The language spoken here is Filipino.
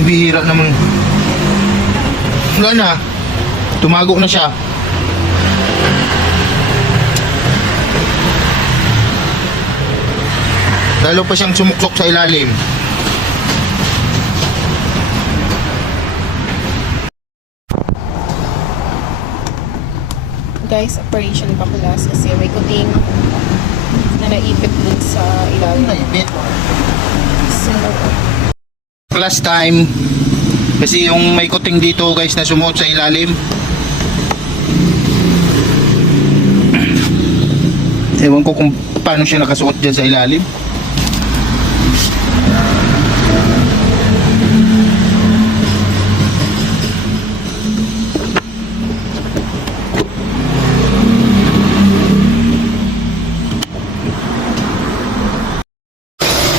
Ang bihira naman. Wala na. Tumago na siya. Lalo pa siyang sumuksok sa ilalim. Guys, operation bakulas kasi may kuting na naipit dun sa ilalim. Naipit. So, Last time, kasi yung may kuting dito guys na sumuot sa ilalim. Ewan ko kung paano siya nakasuot dyan sa ilalim.